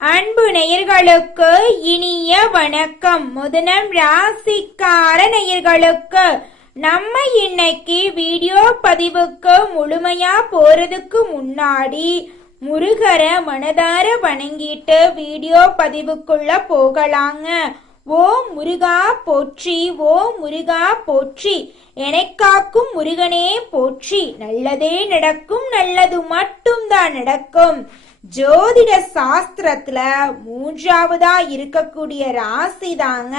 அன்பு நேயர்களுக்கு இனிய வணக்கம். முதனம் ராசிக்கார நேயர்களுக்கு நம்ம இன்னைக்கு வீடியோ பதிவுக்கு முழுமையா போறதுக்கு முன்னாடி முருகர மனதார வணங்கிட்டு வீடியோ பதிவுக்குள்ள போகலாங்க. ஓ முருகா போற்றி, ஓ முருகா போற்றி, எனக்காக்கும் முருகனே போற்றி. நல்லதே நடக்கும், நல்லது மட்டும்தான் நடக்கும். ஜோதிட சாஸ்திரத்துல மூன்றாவதா இருக்கக்கூடிய ராசி தாங்க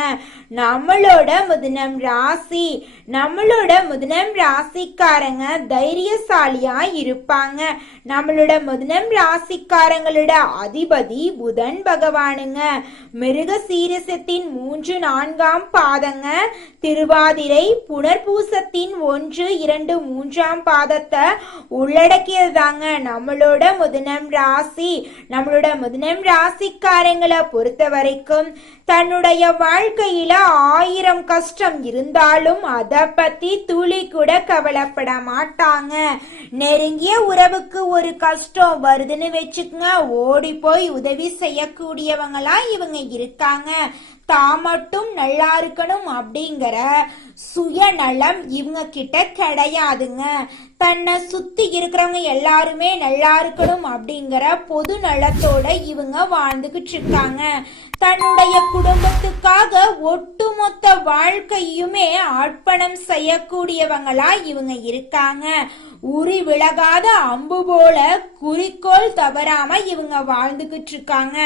நம்மளோட மிதுனம் ராசி. நம்மளோட மிதுனம் ராசிக்காரங்க தைரியசாலியா இருப்பாங்க. நம்மளோட மிதுனம் ராசிக்காரங்களோட அதிபதி புதன் பகவானுங்க. மிருக சீரிசத்தின் 3, 4ஆம் பாதங்க. திருவாதிரை புனர்பூசத்தின் 1, 2, 3ஆம் பாதத்தை உள்ளடக்கியதாங்க நம்மளோட மிதுனம் ராசி. நம்மளோட மிதுனம் ராசிக்காரங்களை பொறுத்த வரைக்கும் தன்னுடைய வாழ்க்கையில 1000 கஷ்டம் இருந்தாலும் அதை பத்தி துளி கூட கவலைப்பட மாட்டாங்க. நெருங்கிய உறவுக்கு ஒரு கஷ்டம் வருதுன்னு வச்சுக்கங்க, ஓடி போய் உதவி செய்யக்கூடியவங்களா இவங்க இருக்காங்க. தான் மட்டும் நல்லா இருக்கணும் அப்படிங்கிற சுயநலம் இவங்க கிட்ட கிடையாதுங்க. தன்னை சுத்தி இருக்கிறவங்க எல்லாருமே நல்லா இருக்கணும் அப்படிங்கிற பொது நலத்தோட இவங்க வாழ்ந்துகிட்டு இருக்காங்க. தன்னுடைய குடும்பத்துக்காக ஒட்டுமொத்த வாழ்க்கையுமே அர்ப்பணம் செய்யக்கூடியவங்களா இவங்க இருக்காங்க. உரி விலகாத அம்பு போல குறிக்கோள் தவறாம இவங்க வாழ்ந்துகிட்டு இருக்காங்க.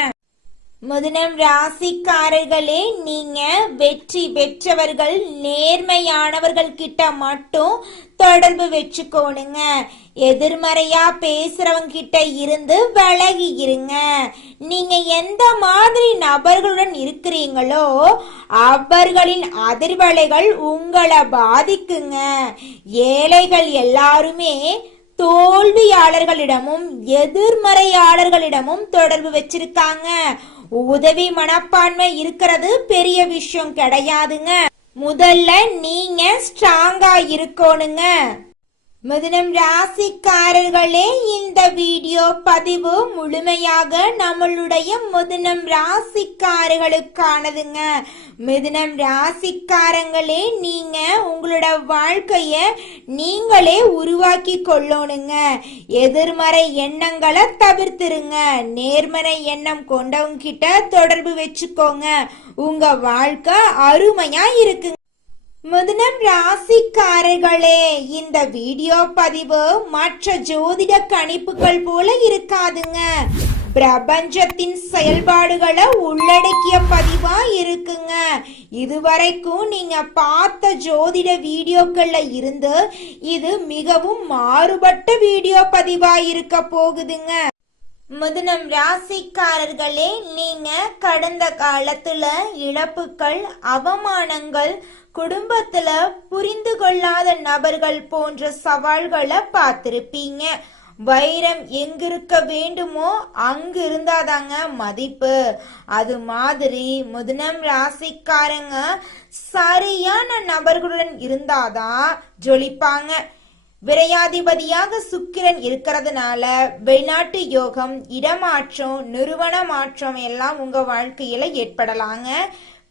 மிதுனம் ராசிக்காரர்களே, நீங்க வெற்றி பெற்றவர்கள், நேர்மையானவர்கள் கிட்ட மட்டும் தொடர்பு வச்சுக்கோணுங்க. எதிர்மறையா பேசுறவங்க கிட்ட இருந்து விலகி இருங்க. நீங்க எந்த மாதிரி நபர்களுடன் இருக்கிறீங்களோ அவர்களின் அதிர்வலைகள் உங்களை பாதிக்குங்க. ஏழைகள் எல்லாருமே தோல்வியாளர்களிடமும் எதிர்மறையாளர்களிடமும் தொடர்பு வச்சிருக்காங்க. உதவி மனப்பான்மை இருக்கிறது பெரிய விஷயம் கிடையாதுங்க. முதல்ல நீங்க ஸ்ட்ராங்கா இருக்கணுங்க. மிதுனம் ராசிக்காரர்களே, இந்த வீடியோ பதிவு முழுமையாக நம்மளுடைய மிதுனம் ராசிக்காரர்களுக்கானதுங்க. மிதுனம் ராசிக்காரங்களே, நீங்க உங்களோட வாழ்க்கைய நீங்களே உருவாக்கி கொள்ளணுங்க. எதிர்மறை எண்ணங்களை தவிர்த்துருங்க. நேர்மறை எண்ணம் கொண்டவங்க கிட்ட தொடர்பு வச்சுக்கோங்க. உங்க வாழ்க்கை அருமையா இருக்குங்க. மிதுனம் ராசிக்காரர்களே, இந்த வீடியோ பதிவு மற்ற ஜோதிட கணிப்புகள் போல இருக்காதுங்க. பிரபஞ்சத்தின் செயல்பாடுகளை உள்ளடக்கிய பதிவா இருக்குங்க. இதுவரைக்கும் நீங்க பார்த்த ஜோதிட வீடியோக்கள்ல இருந்து இது மிகவும் மாறுபட்ட வீடியோ பதிவா இருக்க போகுதுங்க. மிதுனம் ராசிக்காரர்களே, நீங்க கடந்த காலத்துல இழப்புகள், அவமானங்கள், குடும்பத்துல புரிந்து கொள்ளாத நபர்கள் போன்ற சவால்களை பார்த்திருப்பீங்க. வைரம் எங்கிருக்க வேண்டுமோ அங்கு இருந்தாதாங்க மதிப்பு. அது மாதிரி மிதுனம் ராசிக்காரங்க சரியான நபர்களுடன் இருந்தாதான் ஜொலிப்பாங்க. விரையாதிபதியாக சுக்கிரன் இருக்கிறதுனால வெளிநாட்டு யோகம், இடமாற்றம், நிறுவன மாற்றம் எல்லாம் உங்க வாழ்க்கையில ஏற்படலாங்க.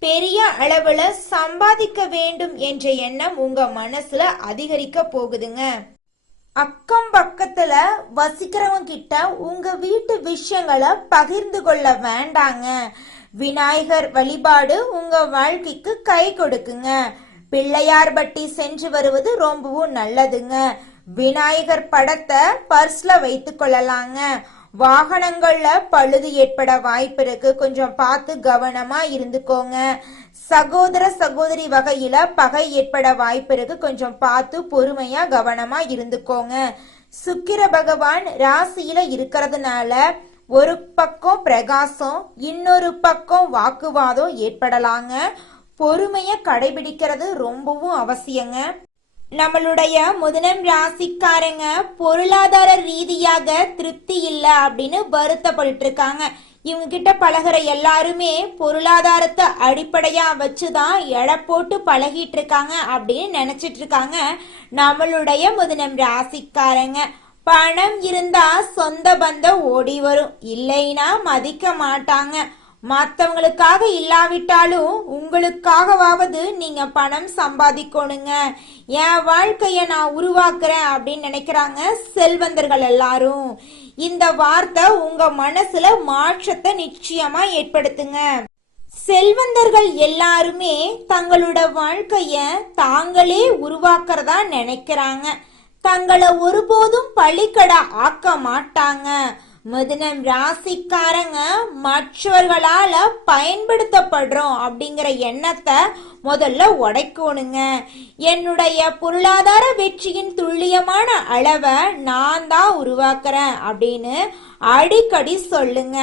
பெரிய அளவுல சம்பாதிக்க வேண்டும் என்ற எண்ணம் உங்க மனசுல அதிகரிக்க போகுதுங்க. அக்கம் பக்கத்துல வசிக்கிறவங்க கிட்ட உங்க வீட்டு விஷயங்களை பகிர்ந்து கொள்ள வேண்டாங்க. விநாயகர் வழிபாடு உங்க வாழ்க்கைக்கு கை கொடுக்குங்க. பிள்ளையார் பட்டி சென்று வருவது ரொம்பவும் நல்லதுங்க. விநாயகர் படத்தை பர்ஸ்ல வைத்து கொள்ளலாங்க. வாகனங்கள்ல பழுது ஏற்பட வாய்ப்பு இருக்கு, கொஞ்சம் பார்த்து கவனமா இருந்துக்கோங்க. சகோதர சகோதரி வகையில பகை ஏற்பட வாய்ப்பு இருக்கு, கொஞ்சம் பார்த்து பொறுமையா கவனமா இருந்துக்கோங்க. சுக்கிர பகவான் ராசியில இருக்கிறதுனால ஒரு பக்கம் பிரகாசம், இன்னொரு பக்கம் வாக்குவாதம் ஏற்படலாங்க. பொறுமைய கடைபிடிக்கிறது ரொம்பவும் அவசியங்க. நம்மளுடைய மிதுனம் ராசிக்காரங்க பொருளாதார ரீதியாக திருப்தி இல்லை அப்படின்னு வருத்தப்பட்டு இருக்காங்க. இவங்க கிட்ட பழகிற எல்லாருமே பொருளாதாரத்தை அடிப்படையா வச்சுதான் எடை போட்டு பழகிட்டு இருக்காங்க அப்படின்னு நினைச்சிட்டு இருக்காங்க நம்மளுடைய மிதுனம் ராசிக்காரங்க. பணம் இருந்தா சொந்த பந்தம் ஓடி வரும், இல்லைன்னா மதிக்க மாட்டாங்க. மற்றவங்களுக்காக இல்லாவிட்டாலும் உங்களுக்காகவாவது நீங்க பணம் சம்பாதிக்கணுங்க. என் வாழ்க்கைய நான் உருவாக்குறேன் அப்படின்னு நினைக்கிறாங்க செல்வந்தர்கள் எல்லாரும். இந்த வார்த்தை உங்க மனசுல மாற்றத்தை நிச்சயமா ஏற்படுத்துங்க. செல்வந்தர்கள் எல்லாருமே தங்களோட வாழ்க்கைய தாங்களே உருவாக்குறதா நினைக்கிறாங்க. தங்களை ஒருபோதும் பழிக்கடா ஆக்க மாட்டாங்க. மிதுனம் ராசிக்காரங்க மற்றவர்களால பயன்படுத்தப்படுறோம் அப்படிங்கிற எண்ணத்தை முதல்ல உடைக்கணுங்க. என்னுடைய பொருளாதார வெற்றியின் துல்லியமான அளவை நான் தான் உருவாக்குறேன் அப்படின்னு அடிக்கடி சொல்லுங்க.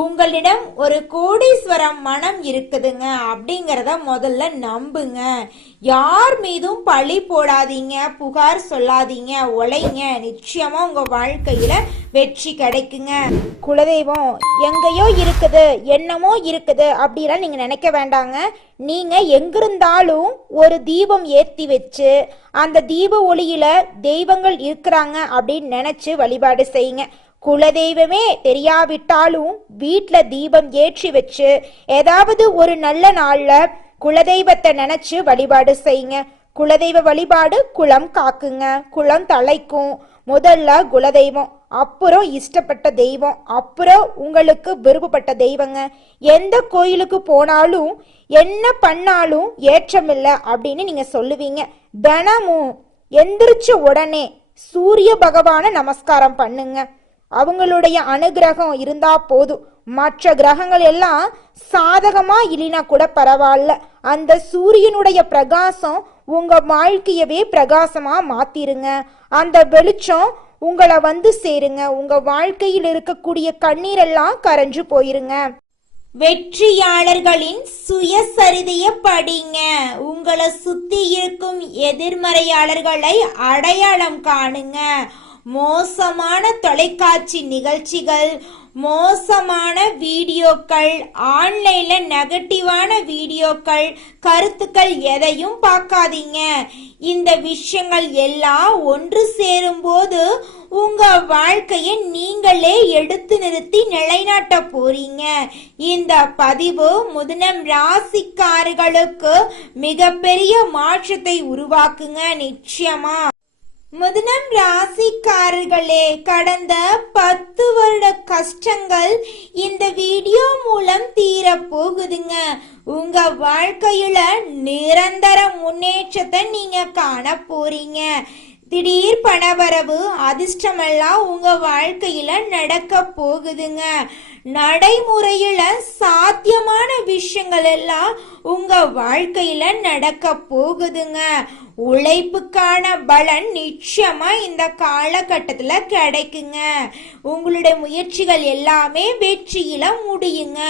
உங்களிடம் ஒரு கோடீஸ்வரம் மனம் இருக்குதுங்க அப்படிங்கிறத முதல்ல நம்புங்க. யார் மீதும் பழி போடாதீங்க, புகார் சொல்லாதீங்க, உழைங்க. நிச்சயமா உங்க வாழ்க்கையில வெற்றி கிடைக்குங்க. குலதெய்வம் எங்கேயோ இருக்குது, என்னமோ இருக்குது அப்படிலாம் நீங்க நினைக்க வேண்டாங்க. நீங்க எங்கிருந்தாலும் ஒரு தீபம் ஏத்தி வச்சு அந்த தீப ஒளியில தெய்வங்கள் இருக்கிறாங்க அப்படின்னு நினைச்சு வழிபாடு செய்யுங்க. குலதெய்வமே தெரியாவிட்டாலும் வீட்டுல தீபம் ஏற்றி வச்சு ஏதாவது ஒரு நல்ல நாள்ல குலதெய்வத்தை நினைச்சு வழிபாடு செய்யுங்க. குலதெய்வ வழிபாடு குலம் காக்குங்க, குலம் தலைக்கும். முதல்ல குலதெய்வம், அப்புறம் இஷ்டப்பட்ட தெய்வம், அப்புறம் உங்களுக்கு விருப்பப்பட்ட தெய்வங்க. எந்த கோயிலுக்கு போனாலும் என்ன பண்ணாலும் ஏற்றமில்லை அப்படின்னு நீங்க சொல்லுவீங்க. தினமும் எந்திரிச்ச உடனே சூரிய பகவான நமஸ்காரம் பண்ணுங்க. அவங்களுடைய அனுகிரகம் இருந்தா போதும். மற்ற கிரகங்கள் எல்லாம் சாதகமா இல்லைனா கூட பரவாயில்ல, அந்த சூரியனுடைய பிரகாசம் உங்க வாழ்க்கையவே பிரகாசமா மாத்திருங்க. அந்த வெளிச்சம் உங்களை வந்து சேருங்க. உங்க வாழ்க்கையில் இருக்கக்கூடிய கண்ணீரெல்லாம் கரைஞ்சு போயிருங்க. வெற்றியாளர்களின் சுயசரிதைய படிங்க. உங்களை சுத்தி இருக்கும் எதிர்மறையாளர்களை அடையாளம் காணுங்க. மோசமான தொலைக்காட்சி நிகழ்ச்சிகள், மோசமான வீடியோக்கள், ஆன்லைன்ல நெகட்டிவான வீடியோக்கள், கருத்துக்கள் எதையும் பார்க்காதீங்க. இந்த விஷயங்கள் எல்லாம் ஒன்று சேரும் போது உங்க வாழ்க்கையை நீங்களே எடுத்து நிறுத்தி நிலைநாட்ட போறீங்க. இந்த பதிவு மிதுனம் ராசிக்காரர்களுக்கு மிகப்பெரிய மாற்றத்தை உருவாக்குங்க. நிச்சயமா மிதுனம் ராசிக்காரர்களே, கடந்த 10 வருட கஷ்டங்கள் இந்த வீடியோ மூலம் தீர போகுதுங்க. உங்க வாழ்க்கையில நிரந்தர முன்னேற்றத்தை நீங்க காண போறீங்க. திடீர் பணவரவு, அதிர்ஷ்டமெல்லாம் உங்க வாழ்க்கையில நடக்க போகுதுங்க. நடைமுறையில சாத்தியமான விஷயங்கள் எல்லாம் உங்க வாழ்க்கையில நடக்க போகுதுங்க. உழைப்புக்கான பலன் நிச்சயமா இந்த காலகட்டத்துல கிடைக்குங்க. உங்களுடைய முயற்சிகள் எல்லாமே வெற்றியில முடியுங்க.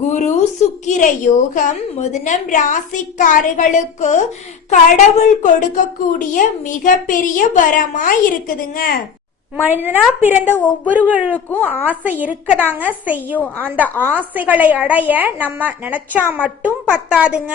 குரு சுக்கிர யோகம் மிதுனம் ராசிக்காரர்களுக்கு கடவுள் கொடுக்கக்கூடிய மிகப்பெரிய வரமா இருக்குதுங்க. மனிதனா பிறந்த ஒவ்வொருவருக்கும் ஆசை இருக்கதாங்க செய்யும். அந்த ஆசைகளை அடைய நம்ம நினைச்சா மட்டும் பத்தாதுங்க.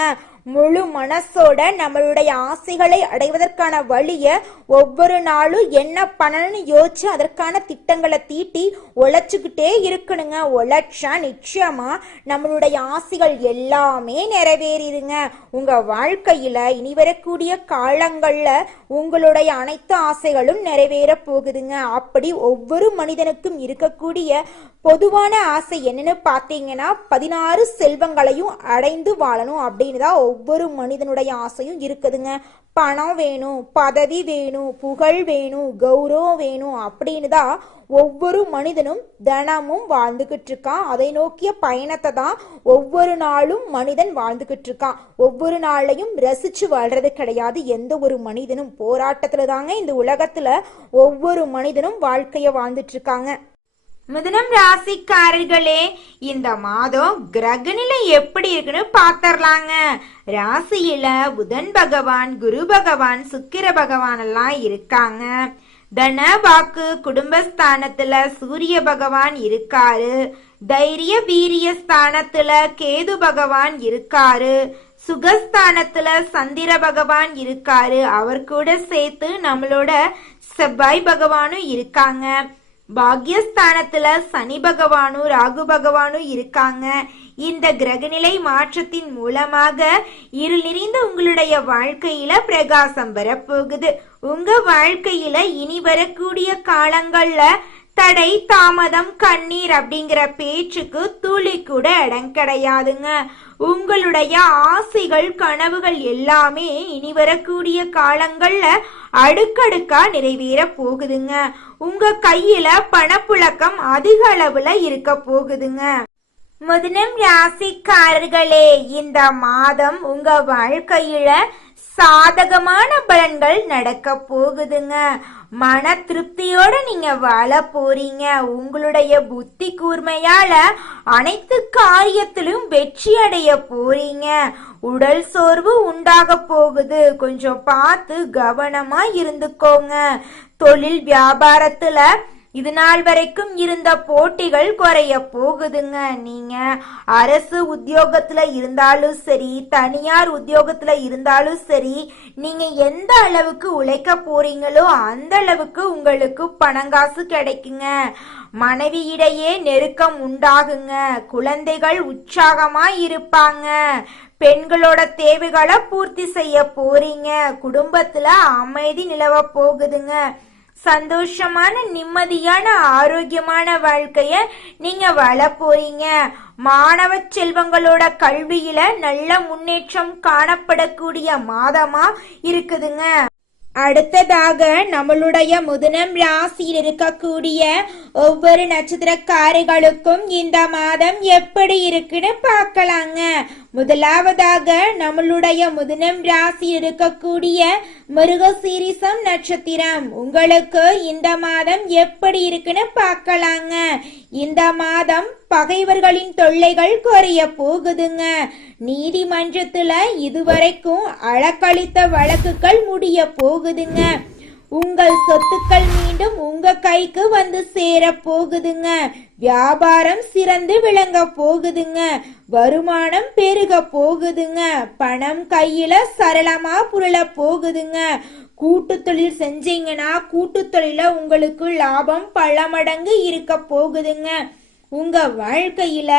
முழு மனசோட நம்மளுடைய ஆசைகளை அடைவதற்கான வழிய ஒவ்வொரு நாளும் என்ன பண்ணணும்னு யோசிச்சு அதற்கான திட்டங்களை தீட்டி உழைச்சுக்கிட்டே இருக்கணுங்க. உழைச்சா நிச்சயமா நம்மளுடைய ஆசைகள் எல்லாமே நிறைவேறிடுங்க. உங்க வாழ்க்கையில இனி வரக்கூடிய காலங்கள்ல உங்களுடைய அனைத்து ஆசைகளும் நிறைவேற போகுதுங்க. அப்படி ஒவ்வொரு மனிதனுக்கும் இருக்கக்கூடிய பொதுவான ஆசை என்னன்னு பார்த்தீங்கன்னா 16 செல்வங்களையும் அடைந்து வாழணும் அப்படின்னு தான் ஒவ்வொரு மனிதனுடைய ஆசையும் இருக்குதுங்க. பணம் வேணும், பதவி வேணும், புகழ் வேணும், கௌரவம் வேணும் அப்படின்னு தான் ஒவ்வொரு மனிதனும் தினமும் வாழ்ந்துகிட்டு இருக்கான். அதை நோக்கிய பயணத்தை தான் ஒவ்வொரு நாளும் மனிதன் வாழ்ந்துகிட்டு இருக்கான். ஒவ்வொரு நாளையும் ரசிச்சு வாழ்றது கிடையாது. எந்த ஒரு மனிதனும் போராட்டத்துல தாங்க இந்த உலகத்துல ஒவ்வொரு மனிதனும் வாழ்க்கைய வாழ்ந்துட்டு இருக்காங்க. மிதுனம் ராசிக்காரர்களே, இந்த மாதம் கிரகநிலை எப்படி இருக்குன்னு பாத்தரலாங்க. ராசியில புதன் பகவான், குரு பகவான், சுக்கிர பகவான் எல்லாம் இருக்காங்க. தன வாக்கு குடும்பஸ்தானத்துல சூரிய பகவான் இருக்காரு. தைரிய வீரிய ஸ்தானத்துல கேது பகவான் இருக்காரு. சுகஸ்தானத்துல சந்திர பகவான் இருக்காரு. அவர் கூட சேர்த்து நம்மளோட செவ்வாய் பகவானும் இருக்காங்க. பாக்யஸ்தானத்துல சனி பகவானும் ராகு பகவானும் இருக்காங்க. இந்த கிரகநிலை மாற்றத்தின் மூலமாக இருள் நிறைந்த உங்களுடைய வாழ்க்கையில பிரகாசம் வரப்போகுது. உங்க வாழ்க்கையில இனி வரக்கூடிய காலங்கள்ல தடை, தாமதம், கண்ணீர் அப்படிங்கிற பேச்சுக்கு துளி கூட இடம் கிடையாதுங்க. உங்களுடைய ஆசைகள், கனவுகள் எல்லாமே இனி வரக்கூடிய காலங்கள்ல அடுக்கடுக்கா நிறைவேற போகுதுங்க. உங்க கையில பணப்புழக்கம் அதிக அளவுல இருக்க போகுதுங்க. மிதுனம் ராசிக்காரர்களே, இந்த மாதம் உங்க வாழ்க்கையில சாதகமான பலன்கள் நடக்க போகுதுங்க. மன திருப்தியோட நீங்க வாழ போறீங்க. உங்களுடைய புத்தி கூர்மையால அனைத்து காரியத்திலும் வெற்றி அடைய போறீங்க. உடல் சோர்வு உண்டாக போகுது, கொஞ்சம் பார்த்து கவனமா இருந்துக்கோங்க. தொழில் வியாபாரத்துல இது நாள் வரைக்கும் இருந்த போட்டிகள் குறைய போகுதுங்க. நீங்க அரசு உத்தியோகத்துல இருந்தாலும் சரி, தனியார் உத்தியோகத்துல இருந்தாலும் சரி, நீங்க எந்த அளவுக்கு உழைக்க போறீங்களோ அந்த அளவுக்கு உங்களுக்கு பணங்காசு கிடைக்குங்க. மனைவியிடையே நெருக்கம் உண்டாகுங்க. குழந்தைகள் உற்சாகமா இருப்பாங்க. பெண்களோட தேவைகளை பூர்த்தி செய்ய போறீங்க. குடும்பத்துல அமைதி நிலவ போகுதுங்க. சந்தோஷமான, நிம்மதியான, ஆரோக்கியமான வாழ்க்கைய நீங்க வாழ போறீங்க. மாணவ செல்வங்களோட கல்வியில நல்ல முன்னேற்றம் காணப்படக்கூடிய மாதமா இருக்குதுங்க. அடுத்ததாக நம்மளுடைய மிதுனம் ராசியில் இருக்கக்கூடிய ஒவ்வொரு நட்சத்திரக்காரர்களுக்கும் இந்த மாதம் எப்படி இருக்குன்னு பார்க்கலாங்க. முதலாவதாக நம்மளுடைய மிதுனம் ராசியில் இருக்கக்கூடிய மிருகசீரிசம் நட்சத்திரம், உங்களுக்கு இந்த மாதம் எப்படி இருக்குன்னு பார்க்கலாங்க. இந்த மாதம் பகைவர்களின் தொல்லைகள் குறைய போகுதுங்க. நீதிமன்றத்துல இதுவரைக்கும் அழக்களித்த வழக்குகள் முடிய போகுதுங்க. உங்கள் சொத்துக்கள் மீண்டும் உங்க கைக்கு வந்து சேர போகுதுங்க. வியாபாரம் சிறந்து விளங்க போகுதுங்க. வருமானம் பெருக போகுதுங்க. பணம் கையில சரளமா புரள போகுதுங்க. கூட்டு தொழில் செஞ்சீங்கன்னா கூட்டு தொழில உங்களுக்கு லாபம் பல மடங்கு இருக்க போகுதுங்க. உங்க வாழ்க்கையில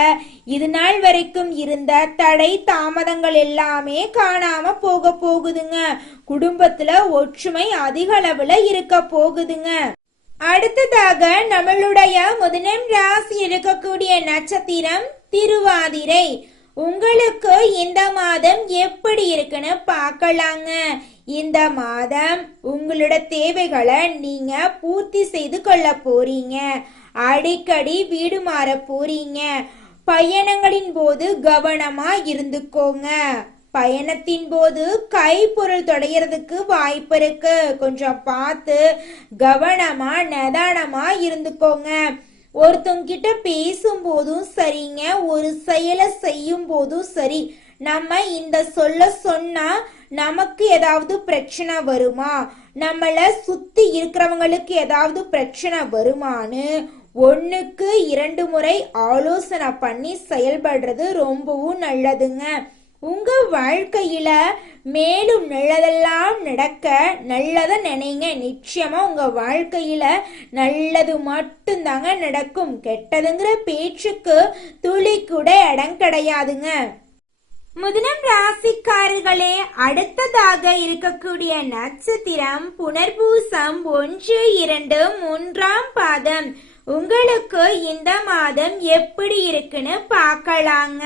இது நாள் வரைக்கும் இருந்த தடை, தாமதங்கள் எல்லாமே காணாம போக போகுதுங்க. குடும்பத்துல ஒற்றுமை அதிக அளவுல இருக்க போகுதுங்க. அடுத்ததாக நம்மளுடைய மிதுனம் ராசி இருக்கக்கூடிய நட்சத்திரம் திருவாதிரை, உங்களுக்கு இந்த மாதம் எப்படி இருக்குன்னு பார்க்கலாங்க. இந்த மாதம் உங்களோட தேவைகளை நீங்க பூர்த்தி செய்து கொள்ள போறீங்க. அடிக்கடி வீடு மாற போறீங்க. பயணங்களின் போது கவனமா இருந்துக்கோங்க. பயணத்தின் போது கைப்பொருள் தொடைகிறதுக்கு வாய்ப்பு இருக்கு. கொஞ்சம் பார்த்து கவனமா நிதானமா இருந்துக்கோங்க. ஒருத்தங்கிட்ட பேசும் போதும் சரிங்க, ஒரு செயலை செய்யும் போதும் சரி, நம்ம இந்த சொல்ல சொன்னா நமக்கு ஏதாவது பிரச்சனை வருமா, நம்மள சுத்தி இருக்கிறவங்களுக்கு ஏதாவது பிரச்சனை வருமானு 1க்கு 2 முறை ஆலோசனை பண்ணி செயல்படுறது ரொம்பவும் நல்லதுங்க. உங்க வாழ்க்கையில மேலும் நல்லதெல்லாம் நடக்க நல்லத நினைங்க. நிச்சயமா உங்க வாழ்க்கையில நல்லது மட்டும்தாங்க நடக்கும். கெட்டதுங்கிற பேச்சுக்கு துளி கூட இடம் கிடையாதுங்க. மிதுனம் ராசிக்காரர்களே, அடுத்ததாக இருக்கக்கூடிய நட்சத்திரம் புனர்பூசம் 1, 2, 3ஆம் பாதம், உங்களுக்கு இந்த மாதம் எப்படி இருக்குன்னு பார்க்கலாங்க.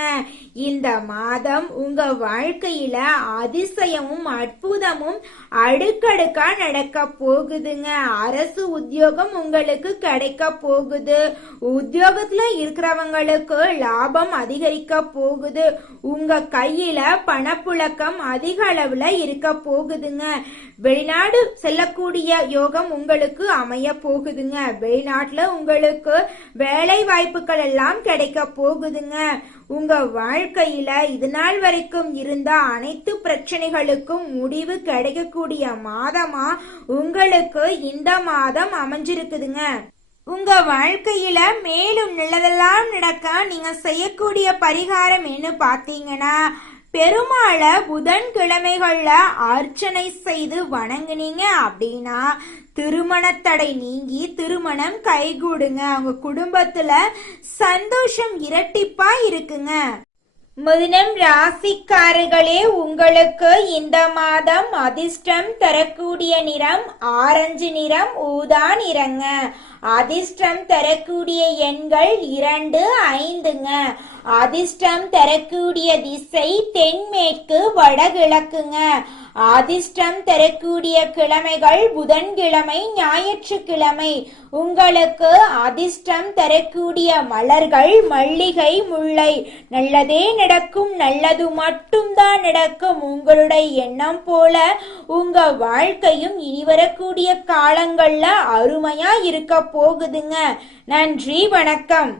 இந்த மாதம் உங்க வாழ்க்கையில அதிசயமும் அற்புதமும் அடுக்கடுக்கா நடக்க போகுதுங்க. அரசு உத்தியோகம் உங்களுக்கு கிடைக்க போகுது. உத்தியோகத்துல இருக்கிறவங்களுக்கு லாபம் அதிகரிக்க போகுது. உங்க கையில பணப்புழக்கம் அதிக அளவுல இருக்க போகுதுங்க. வெளிநாடு செல்லக்கூடிய யோகம் உங்களுக்கு அமைய போகுதுங்க. வெளிநாட்டுல உங்களுக்கு வேலை வாய்ப்புகள் எல்லாம் கிடைக்க போகுதுங்க. உங்க வாழ்க்கையில இது நாள் வரைக்கும் இருந்த அனைத்து பிரச்சனைகளுக்கும் முடிவு கிடைக்கக்கூடிய மாதமா உங்களுக்கு இந்த மாதம் அமைஞ்சிருக்குதுங்க. உங்க வாழ்க்கையில மேலும் நல்லதெல்லாம் நடக்க நீங்க செய்யக்கூடிய பரிகாரம் என்ன பாத்தீங்கன்னா, பெருமாளை புதன்கிழமைகள்ல அர்ச்சனை செய்து வணங்குனீங்க அப்படின்னா திருமணத்தடை நீங்கி திருமணம் கைகூடுங்க. அவங்க குடும்பத்துல சந்தோஷம் இரட்டிப்பா இருக்குங்க. மிதுனம் ராசிக்காரர்களே, உங்களுக்கு இந்த மாதம் அதிர்ஷ்டம் தரக்கூடிய நிறம் ஆரஞ்சு நிறம், ஊதா நிறங்க. அதிர்ஷ்டம் தரக்கூடிய எண்கள் 2, 5ங்க. அதிர்ஷ்டம் தரக்கூடிய திசை தென்மேற்கு வடகிழக்குங்க. அதிர்ஷ்டம் தரக்கூடிய கிழமைகள் புதன்கிழமை, ஞாயிற்றுக்கிழமை. உங்களுக்கு அதிர்ஷ்டம் தரக்கூடிய மலர்கள் மல்லிகை, முல்லை. நல்லதே நடக்கும், நல்லது மட்டும்தான் நடக்கும். உங்களுடைய எண்ணம் போல உங்க வாழ்க்கையும் இனி வரக்கூடிய காலங்கள்ல அருமையா இருக்க போகுதுங்க. நன்றி, வணக்கம்.